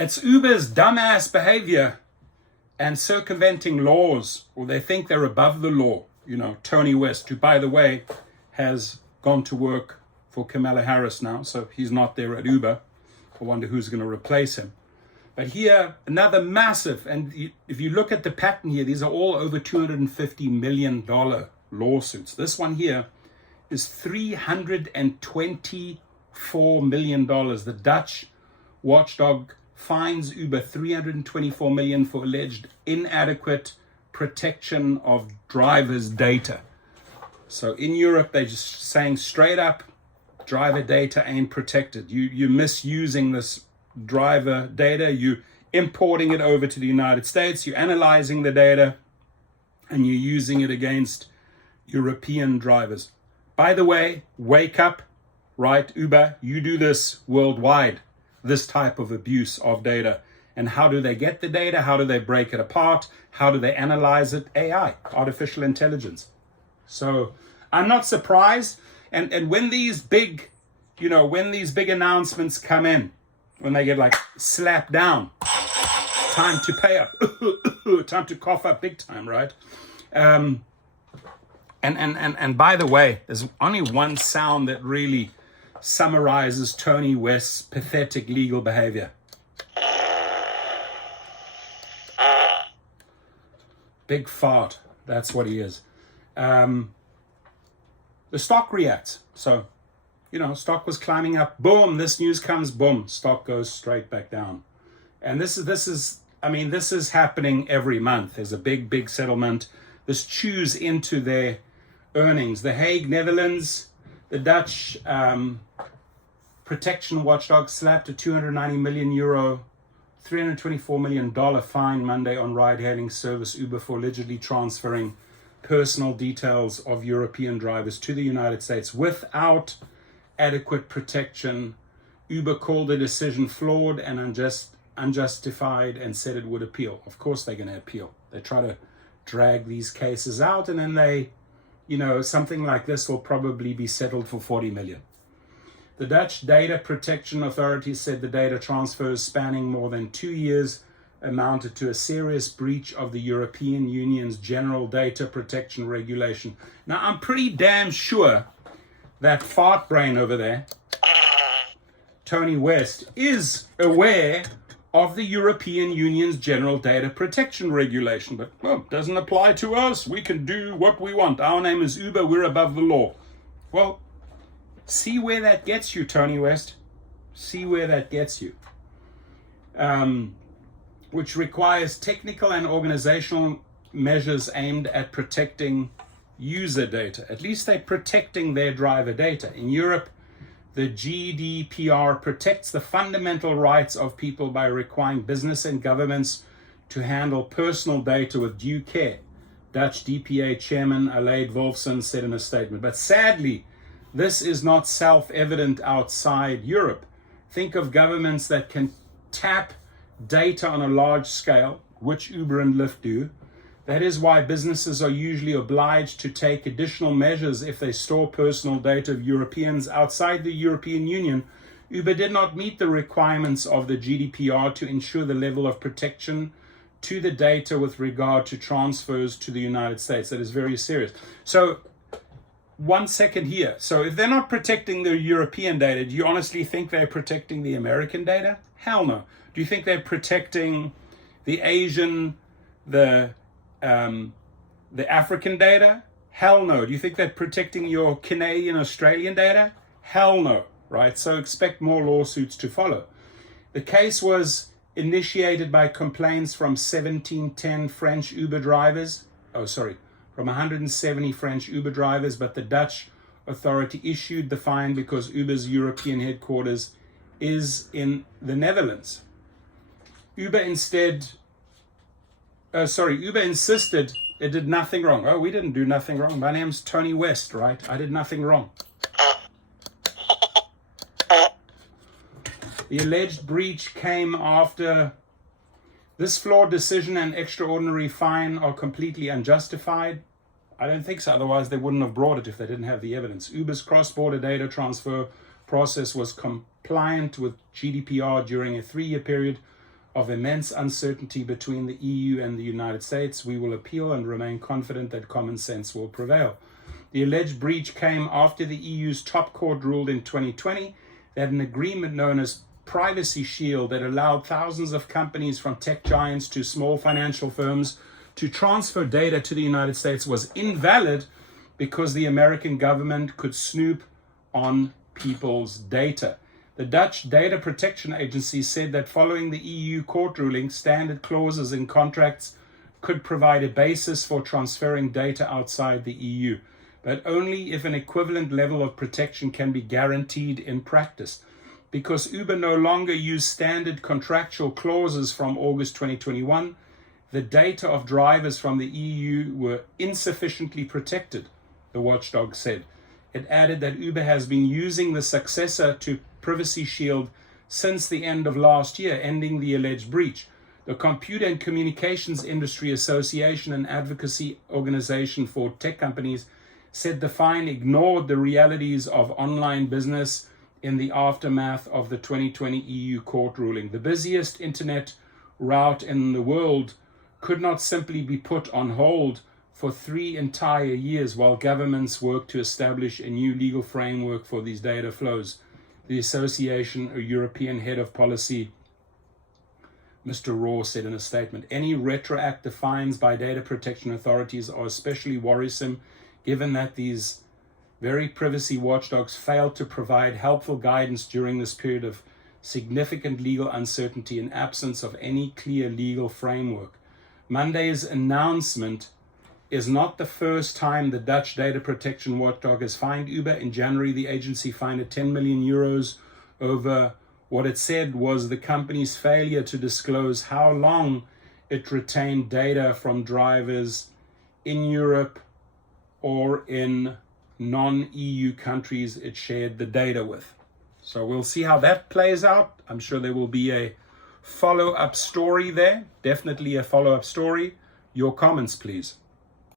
It's Uber's dumbass behavior and circumventing laws, or they think they're above the law. You know, Tony West, who, by the way, has gone to work for Kamala Harris now, so he's not there at Uber. I wonder who's going to replace him. But here, another massive, and if you look at the pattern here, these are all over $250 million lawsuits. This one here is $324 million. The Dutch Watchdog fines Uber $324 million for alleged inadequate protection of drivers' data. So in Europe, they're just saying straight up, driver data ain't protected. You're misusing this driver data, you importing it over to the United States, you're analyzing the data, and you're using it against European drivers. By the way, wake up, right, Uber, you do this worldwide, this type of abuse of data. And how do they get the data? How do they break it apart? How do they analyze it? AI, artificial intelligence. So I'm not surprised. And when these big, when these big announcements come in, when they get like slapped down, time to pay up, time to cough up big time, right? And by the way, there's only one sound that really summarizes Tony West's pathetic legal behavior. Big fart, that's what he is. The stock reacts. So, stock was climbing up, boom, this news comes, boom, stock goes straight back down. And this is happening every month. There's a big settlement. This chews into their earnings. The Hague, Netherlands, the Dutch protection watchdog slapped a €290 million, $324 million fine Monday on ride-hailing service Uber for allegedly transferring personal details of European drivers to the United States without adequate protection. Uber called the decision flawed and unjustified and said it would appeal. Of course they're going to appeal. They try to drag these cases out, and then they, something like this will probably be settled for 40 million. The Dutch Data Protection Authority said the data transfers spanning more than 2 years amounted to a serious breach of the European Union's General Data Protection Regulation. Now, I'm pretty damn sure that fart brain over there, Tony West, is aware of the European Union's General Data Protection Regulation, but doesn't apply to us. We can do what we want. Our name is Uber. We're above the law. Well, see where that gets you, Tony West. See where that gets you. Which requires technical and organizational measures aimed at protecting user data. At least they're protecting their driver data. In Europe, the GDPR protects the fundamental rights of people by requiring business and governments to handle personal data with due care, Dutch DPA Chairman Aleid Wolfson said in a statement. But sadly, this is not self-evident outside Europe. Think of governments that can tap data on a large scale, which Uber and Lyft do. That is why businesses are usually obliged to take additional measures if they store personal data of Europeans outside the European Union. Uber did not meet the requirements of the GDPR to ensure the level of protection to the data with regard to transfers to the United States. That is very serious. So 1 second here. So if they're not protecting the European data, do you honestly think they're protecting the American data? Hell no. Do you think they're protecting the Asian, the African data? Hell no. Do you think they're protecting your Canadian, Australian data? Hell no, right? So expect more lawsuits to follow. The case was initiated by complaints from 1710 French Uber drivers. From 170 French Uber drivers, but the Dutch authority issued the fine because Uber's European headquarters is in the Netherlands. Uber insisted it did nothing wrong. Oh, we didn't do nothing wrong. My name's Tony West, right? I did nothing wrong. The alleged breach came after this flawed decision and extraordinary fine are completely unjustified. I don't think so. Otherwise, they wouldn't have brought it if they didn't have the evidence. Uber's cross-border data transfer process was compliant with GDPR during a 3-year period of immense uncertainty between the EU and the United States. We will appeal and remain confident that common sense will prevail. The alleged breach came after the EU's top court ruled in 2020 that an agreement known as Privacy Shield that allowed thousands of companies from tech giants to small financial firms to transfer data to the United States was invalid because the American government could snoop on people's data. The Dutch Data Protection Agency said that following the EU court ruling, standard clauses in contracts could provide a basis for transferring data outside the EU, but only if an equivalent level of protection can be guaranteed in practice. Because Uber no longer used standard contractual clauses from August 2021, the data of drivers from the EU were insufficiently protected, the Watchdog said. It added that Uber has been using the successor to Privacy Shield since the end of last year, ending the alleged breach. The Computer and Communications Industry Association, an advocacy organization for tech companies, said the fine ignored the realities of online business in the aftermath of the 2020 EU court ruling. The busiest internet route in the world could not simply be put on hold for 3 entire years while governments work to establish a new legal framework for these data flows. The association, a European head of policy, Mr. Raw, said in a statement, any retroactive fines by data protection authorities are especially worrisome given that these very privacy watchdogs failed to provide helpful guidance during this period of significant legal uncertainty and absence of any clear legal framework. Monday's announcement is not the first time the Dutch data protection watchdog has fined Uber. In January, the agency fined it 10 million euros over what it said was the company's failure to disclose how long it retained data from drivers in Europe or in non-EU countries it shared the data with. So we'll see how that plays out. I'm sure there will be a follow-up story there. Definitely a follow-up story. Your comments, please.